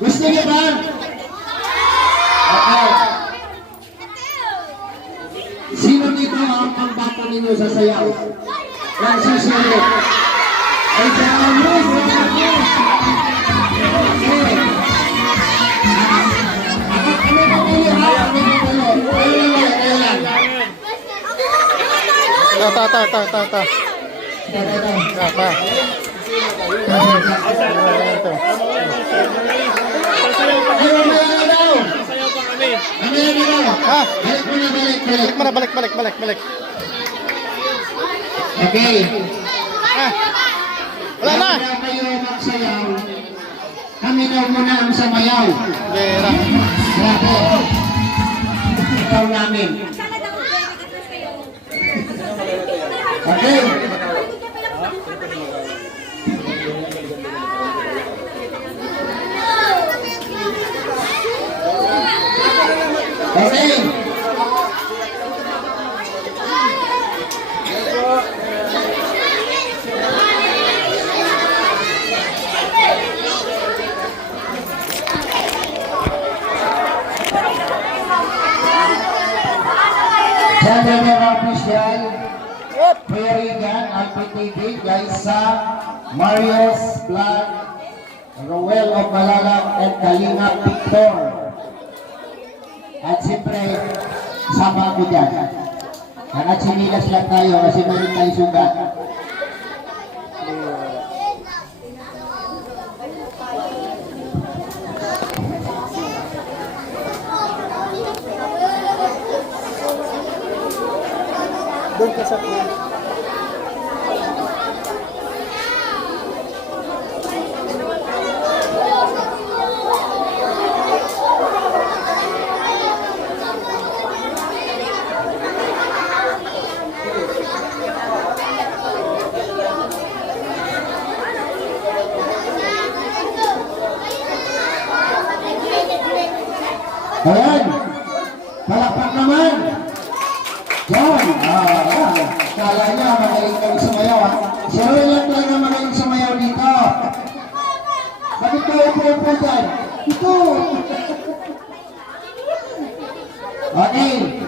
Gusto niyo ba? Okay. Sino dito ang pambato ninyo sa sayaw? Ang susunod. Ay, dami! Ta. Balik. Okay. Wala na. Kayo magsayaw. Kami daw muna ang samayaw. Gera. Grabe. Ikaw namin. Okay. Okay. General Official Perigan RPTV guys sa Marius Vlog, Roel of Malalag at Kalinga Victor. At siyempre, sama ko dyan. Nakatsinilas lang tayo kasi meron tayo sugat. Doon ka sa pool. Ayan! Palakpak naman! Yan! Kala niya magaling kang sumayaw ha? Si Roel lang talaga magaling sumayaw dito! Bakit kayo upo dyan? Ito! Okay!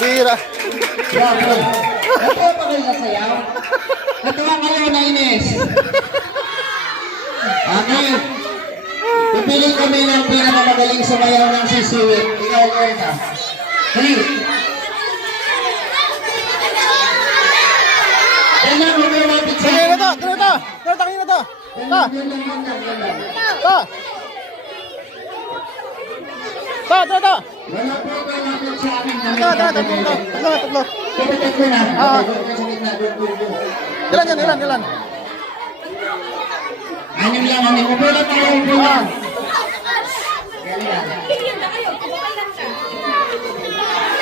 Bira. Grabe. Natuwa pa kayo sa sayaw? Natuwa kayo na Ines? Okay. Pipili kami ng pinakamagaling sumayaw ng sisuwit. Ikaw, Erna. Dali. Yan lang, huwag kayo mapit sa... Sige na to. Sige na to. Sige na to. Yan Ta. lang, yan lang, yan lang, yan lang. Ta. Ta. Ta. Ta. Wala po kayo mapit sa akin. Ta. Ta. Tatlo. Tatlo. Kapitan ko na. Ah. Doon ka sa gitna, doon. Ilan yan? Ilan? Ilan? Anim lang, anim. Upulan tayo, upulan. Yan lang.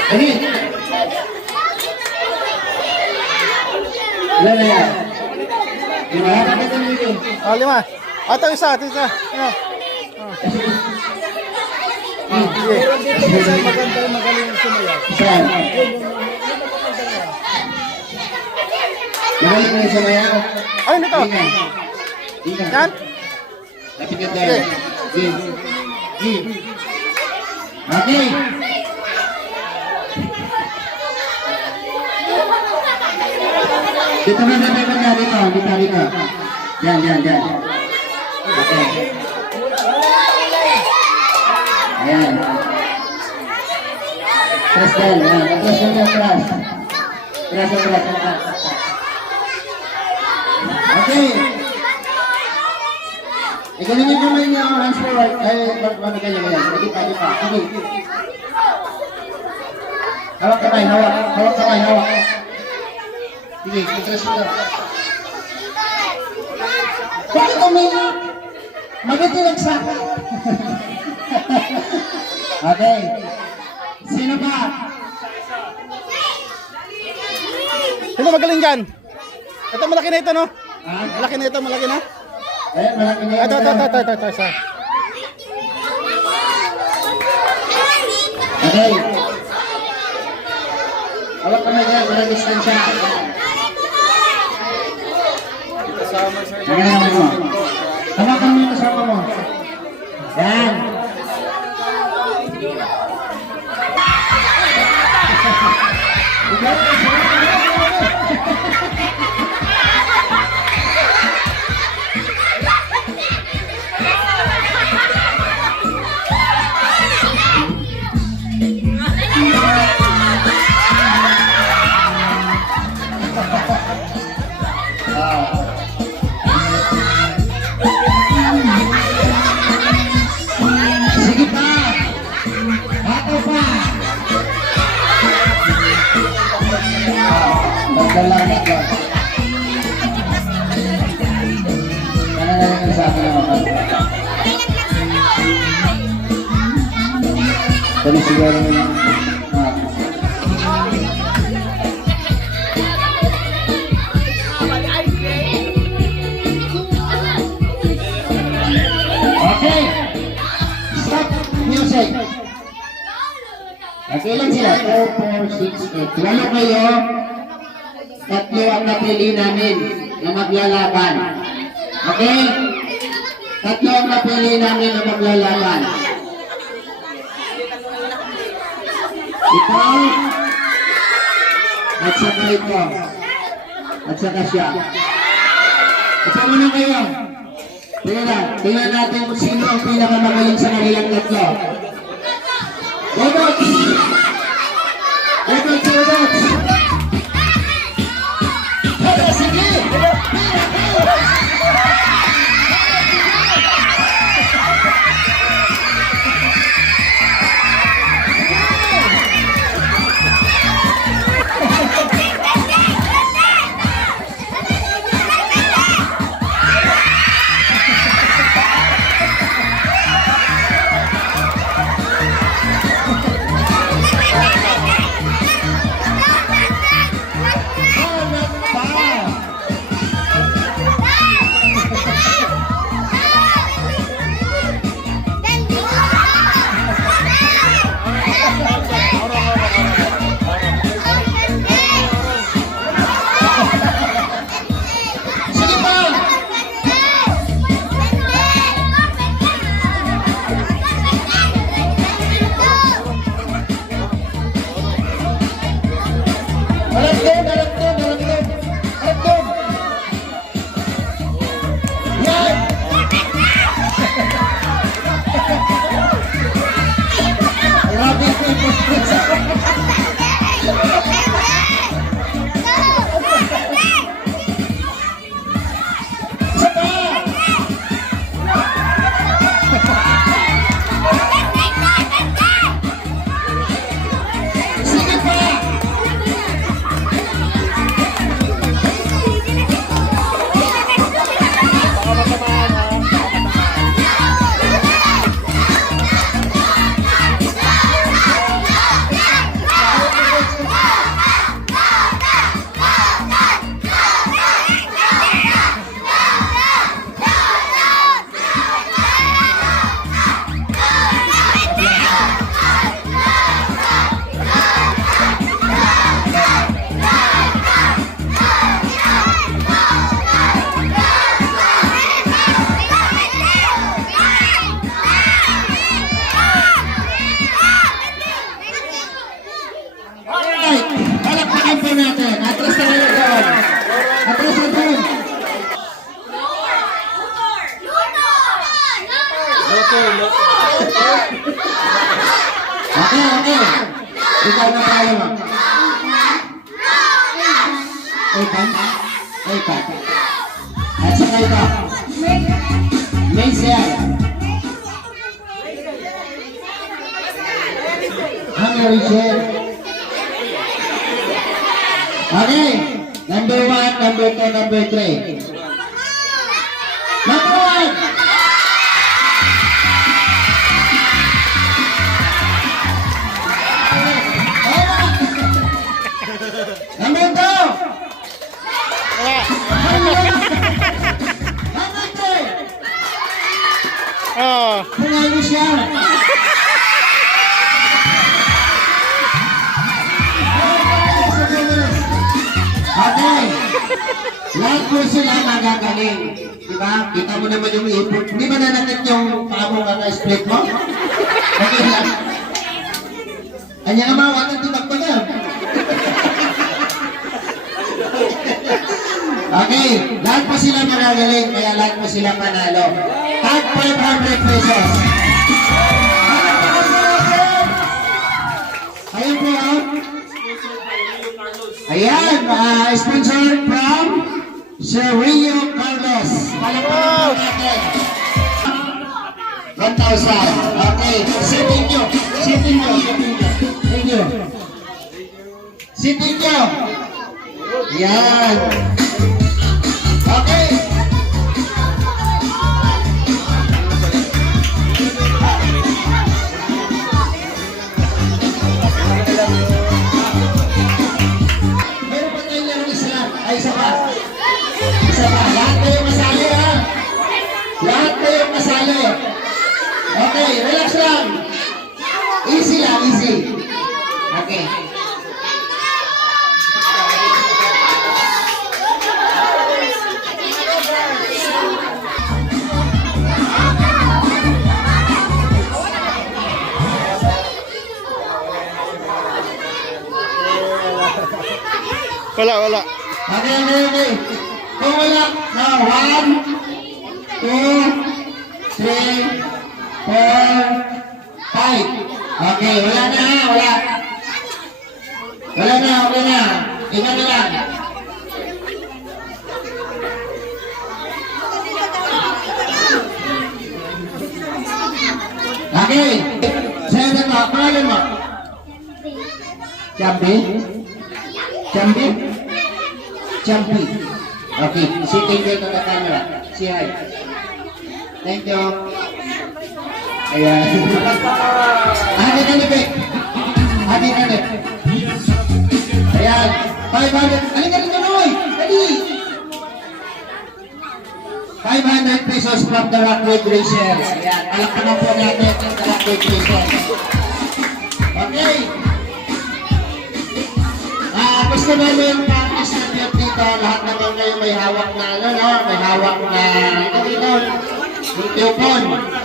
Dali. Ilan na yan? Lima, kapitan mo yun. Ah, 5. Ito isa. Ito isa. Ano? Sige. Magaling sumayaw. Saan? Magaling na yung sumayaw. Ano ito? Ingan. Ingan. Yan? Lapit ka tayo. Sige. Sige. Okay. Dito na natin banda dito. Dito, dito. Yan, yan, yan. Okay. Ayan. Press down. Ayan. Press down, press. Press, press. Okay. Igaling yung kamay niya, hands forward. Ay, mamigay niya yan. Hindi pa, hindi pa. Sige. Hawak kamay, hawak. Hawak kamay, hawak. Sige, press mo daw. Bakit umiyak? Magandang sa okay. Sino pa? Sino magaling dyan? Ito malaki na ito, no? Ah, Malaki na ito, malaki na. malaki na Ito, ito, ito, ito, ito, ito, isa. Okay. Hawak kamay dyan, walang distansya. Magandang mo. Hawakan mo yung kasama mo. Yan. Sige pa. Bato pa. Magdalagat ba? Sana na lang sa akin ang mga. Dali siguro mo lang. Okay. Stop music. Okay lang sila. 4, 4, 6, 8. Walo kayo. Tatlo ang napili namin na maglalaban. Okay? Tatlo ang napili namin na maglalaban. Ito. At saka ito. At saka siya. Ito muna kayo. Tingnan natin kung sino ang pinakamagaling sa kanilang tatlo. Robots! Robots! Robots! Sige! Harap doon, harap doon, harap doon. Harap doon. Yan. Grabe ko yung isa pa. Sige pa. Alright, palakpakan po natin. Atras na kayo doon. Atras na doon. Okay, okay. Ikaw na tayo mo. Ipan? Ipan. At saka ito. Maisel. Hungry Shell. Okay. Number 1, number 2, number 3. Number 1. Number 2. Wala. Number 3. Oh. Panalo siya. Okay. Lahat po sila magagaling. Diba? Kita mo naman yung effort. Hindi ba nanakit yung pamo kaka-split mo? Okay lang. Kanya naman, walang tinagpagan. Okay. Lahat po sila magagaling. Kaya lahat po sila panalo. Tag 500 pesos. Ayan po, ayan, sponsored from Sir Rio Carlos. Palakpakan natin. 1,000. Okay, sitting nyo. Sitting nyo. Thank you. Sitting nyo. Yan. Okay. Meron pa tayong larong isa. Ay, isa pa. Isa pa. Lahat kayong masali, ha? Lahat kayong masali. Okay, relax lang. Easy lang, easy. Okay. Wala, wala. Okay, okay, okay. Kung wala, na 1, 2, 3, 4, 5. Okay, wala na, wala. Wala na, wala na. Iba na lang. Okay. Sa'yo na ba? Pangalan mo? Champi? Champi? Champi. Okay. Sitting dito na camera. Say hi. Thank you. Ayan. Hadi ka nipik. Hadi ka nipik. Ayan. 500. Alin ka dito, Noy. Dali. 500 pesos from the Rockwood Racers. Ayan. Palakpakan po natin ang the Rockwood Racers. Okay. Gusto namin pa-distribute dito. Lahat naman kayo may hawak na ano, no? May hawak na ito. Coupon.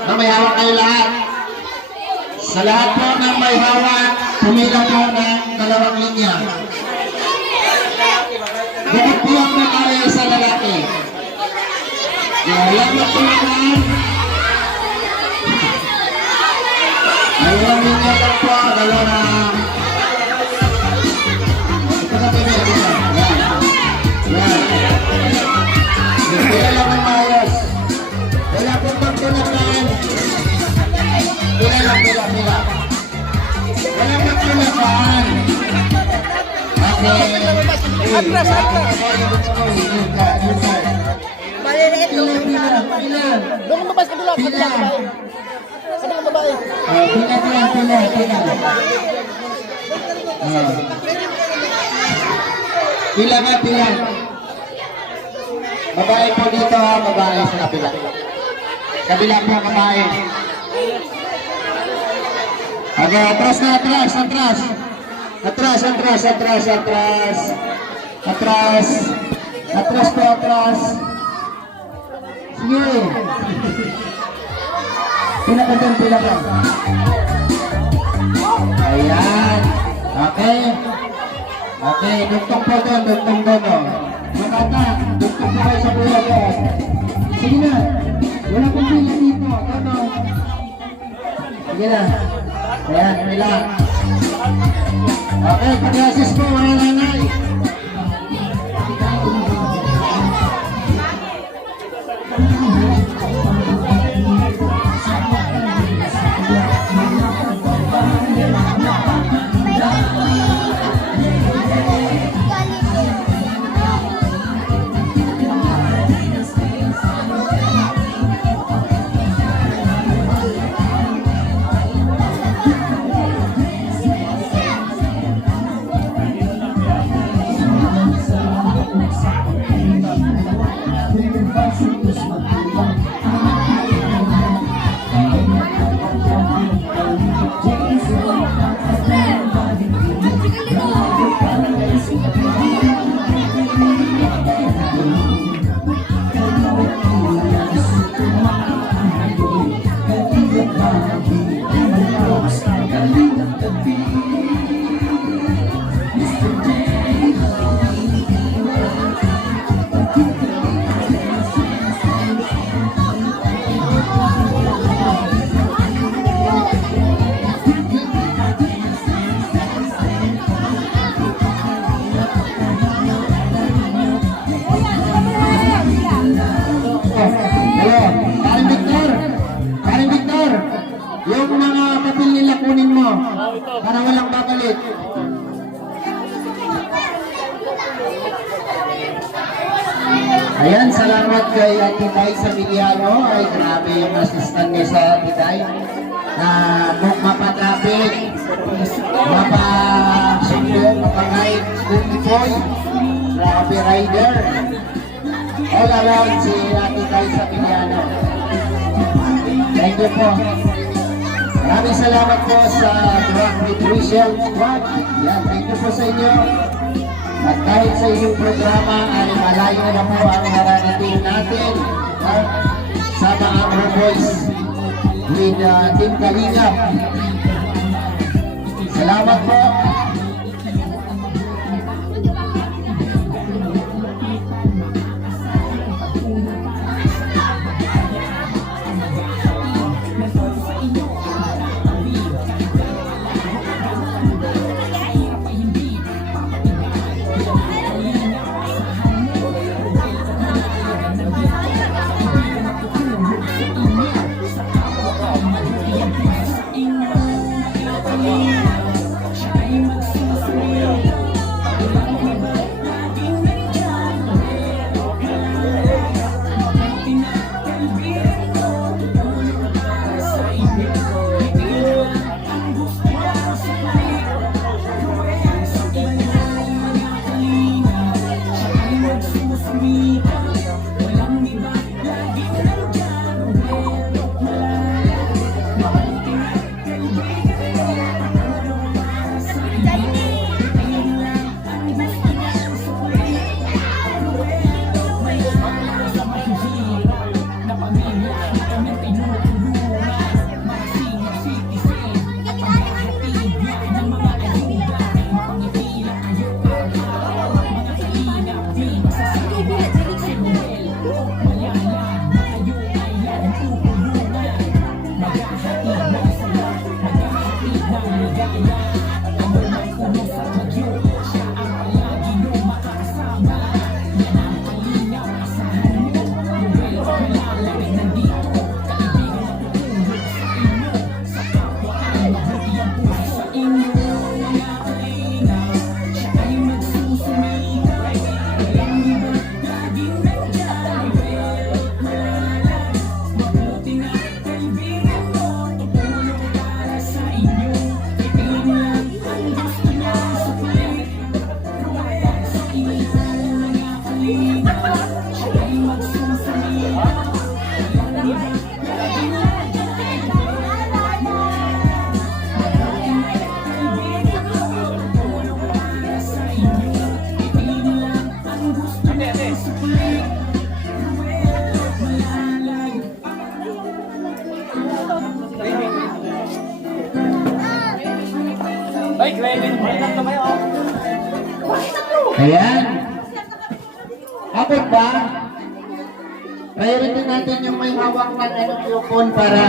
No, may hawak kayo lahat. Sa lahat po ng may hawak, pumila po ng 2 linya. Salamat po naman. Ayun, minyan lang po. Dalawa. Ito na tayo. Yan. Pila lang ang mayos. Wala pong magtulakan. Pila lang, pila. Wala magtulakan. Okay. Atras. Maliliit lang. Pila. Doon ang babae, kabila. Kabila ang babae. Pila. Pila ba, pila? Babae po dito, babae sa kabila. Kabila po, babae. Okay, atras na, atras. Atras po, atras. Sige. Pila ka. Ayan. Okay, dugtong po doon. Makata, dugtong po kayo sa buhay. Sige na. Wala pong pila dito. Ano? Sige na. Ayan, relax. Okay, pag-asis po mga nanay. Paring Victor, yung mga papel nila kunin mo para walang babalik. Ayan, salamat kay Ate Tay Samiliano. Ay, grabe yung assistant niya sa Ate Tay. Na mapatapit, mapasundo, mapangayit, scooty boy, grabe rider. All around si Ate Tay Samiliano. Thank you po. Maraming salamat po sa Drug Nutrition Squad. Yan, thank you po sa inyo. At kahit sa inyong programa ay malayo na po ang nararating natin sa mga Agro Boys with Team Kalinga. Salamat po. Shine Ayan. Abot ba? Priority natin yung may hawak ng yung phone para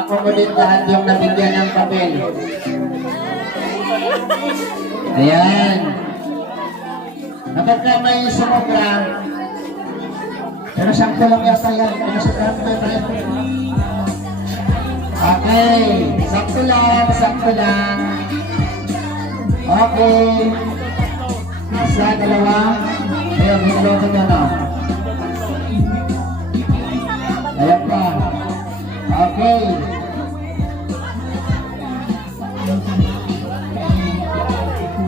accommodate lahat yung nabigyan ng papel. Ayan. Kapag ka may sumobra, pero sakto lang yata yan. Pero sakto lang. Okay. Sakto lang. Sakto lang. Okay. Isa, dalawa. Ayan, dalawa na na. Ayan pa. Okay.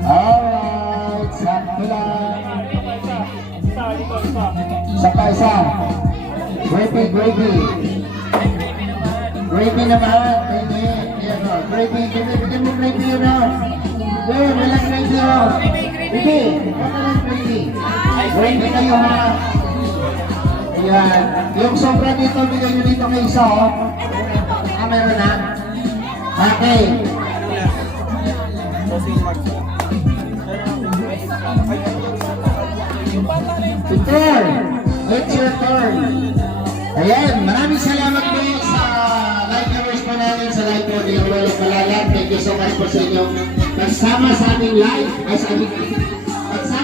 Alright. Sakto lang. Isa. Gravy. Gravy naman. Gravy. Ayan o. Gravy. Bigyan mo gravy yun o. Yun, walang gravy o. Gravy. Walang gravy. Gravy kayo ha. Ayan. Yung sobra dito, bigyan nyo dito kay isa o. Meron na. Okay. Peter, it's your turn. Ayan, maraming salamat po sa live viewers po natin sa live po ni Lolo Palalan. Thank you so much po sa inyo. Nagsama sa aming live, ay sa aming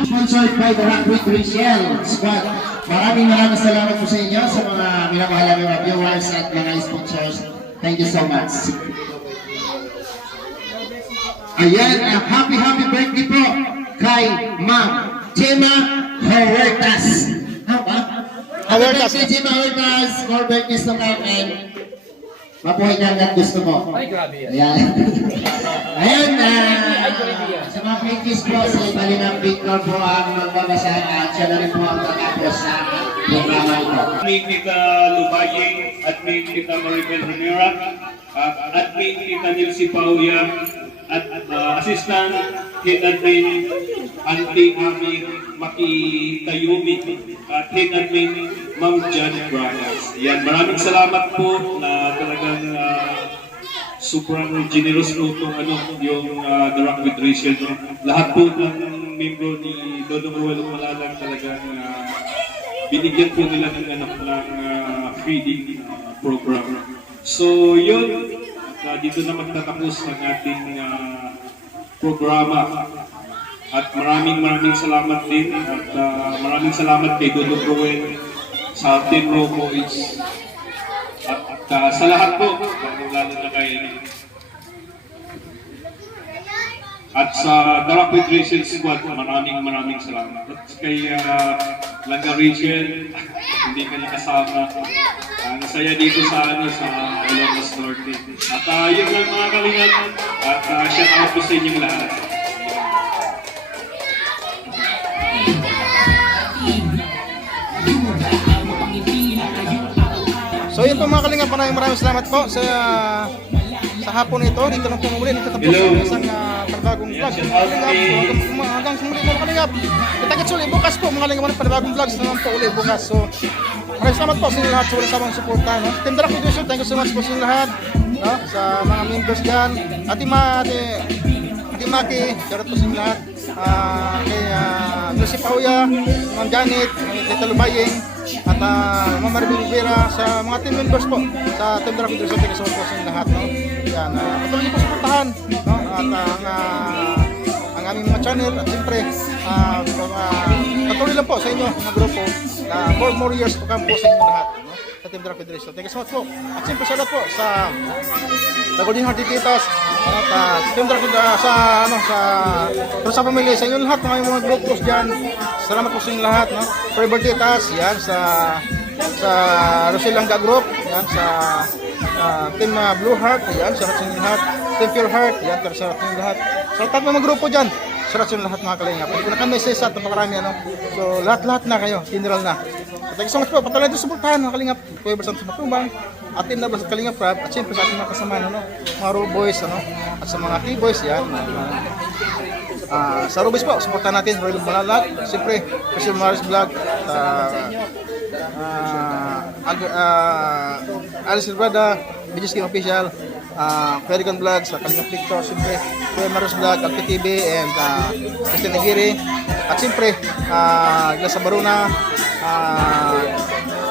sponsored by the Rock with Rachel Squad. Maraming salamat po sa inyo sa mga minamahal namin mga viewers at mga sponsors. Thank you so much. Ayan, happy birthday po kay Ma'am Gemma Huertas. Huertas. Si Gemma Huertas, more birthdays to come and mabuhay na ang gusto mo. Ay, grabe yan. Ayan. Ayan, sa mga pages po, sa ibali ng Victor po ang magbabasa at siya na rin po ang tatapos sa programa ito. Admin Tita Lubaying, Admin Tita Maribel Rivera, Admin Tita Nilsi Paulia, at Assistant Head Admin Auntie Ami Maki Tayumi, at Head Admin Ma'am Janet Bragas. Yan, maraming salamat po na talagang sobrang generous po itong yung The Rock with Rachel. Lahat po ng membro ni Dodong Ruelo Malalang talagang binigyan po nila ng feeding program. So yun, dito na magtatapos ang ating programa. At maraming salamat din at maraming salamat kay Dodong Ruel sa Team Roco Eats. At sa lahat po, lalo na kay at sa The Rock with Rachel Squad, maraming salamat. At kay Langga Rachel, hindi ka nakasama. Ang saya dito sa Ilocos Norte. At yun lang mga kalingan. At shout out po sa inyong lahat. So yun po mga kalingap, maraming salamat po sa hapon ito. Dito na po muli, dito tapos ang isang panibagong vlog. Hanggang sa muli mga kalingap. Kitagits ulit bukas po mga kalingap, panibagong vlogs naman po ulit bukas. So maraming salamat po sa inyo lahat sa wala samang suporta. Team The Rock with Rachel, thank you so much po sa inyo lahat. Sa mga members dyan. Ate Maki, shoutout po sa inyo lahat. Kay Lucy Pauya, Ma'am Janet, Tita Lubaying, at Ma'am Maribel Rivera, sa mga team members po sa Team The Rock with Rachel, thank you so much po sa inyo lahat. Yan, patuloy niyo po suportahan. At ang aming mga channel, at siyempre patuloy lang po sa inyo mga grupo na more years to come po sa inyo lahat. Sa Team The Rock with Rachel, thank you so much po. At siyempre shoutout po sa Golden Heart Titas, at Team The Rock sa family, sa inyo lahat, mga grupos dyan. Salamat po sa inyo lahat. Forever Titas, yan, sa Rosilangga Group, yan, sa Team Blue Heart, yan, sa inyo lahat. Team Pure Heart, yan, sa inyo lahat. So lahat mga grupo dyan, salamat sa inyo lahat mga kalingap. Pwede ko na kami sa napakarami, so lahat na kayo, general na. Thank you so much po. Patuloy ito suportahan mga kalingap. Kuya Bersam sa Matubang, atin na sa Kalingap Rap, at siyempre sa ating mga kasama, mga Raw Boys, at sa mga K-Boys, yan. Sa Raw Boys po, suportahan natin, Royal Malalag, siyempre, Christian Maris Vlog, Alice Silvada, Videos Game Official, Kuya Rigon Vlog, sa Kalingap Victor, siyempre, Kuya Maros Vlog, Alpi TV, and Christian Nagiri. At siyempre, Iglesia Baruna,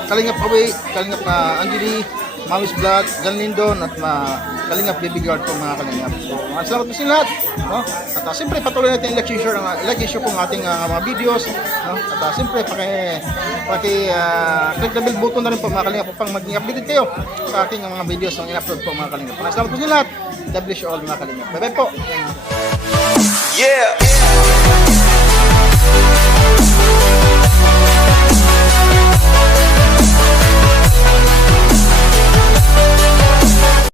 Kalingap Away, Kalingap Angeli, Mamis Vlog, Jan Lindon, at Kalingap Baby Guard po mga Kalingap. So, salamat po sa lahat. No? At siyempre, patuloy natin i-like share po ang ating mga videos. No? At siyempre, click the bell button na rin po mga Kalingap upang maging updated kayo sa ating mga videos na in-upload po mga Kalingap. Salamat po sa lahat. God bless you all mga Kalingap. Bye-bye po. Yeah.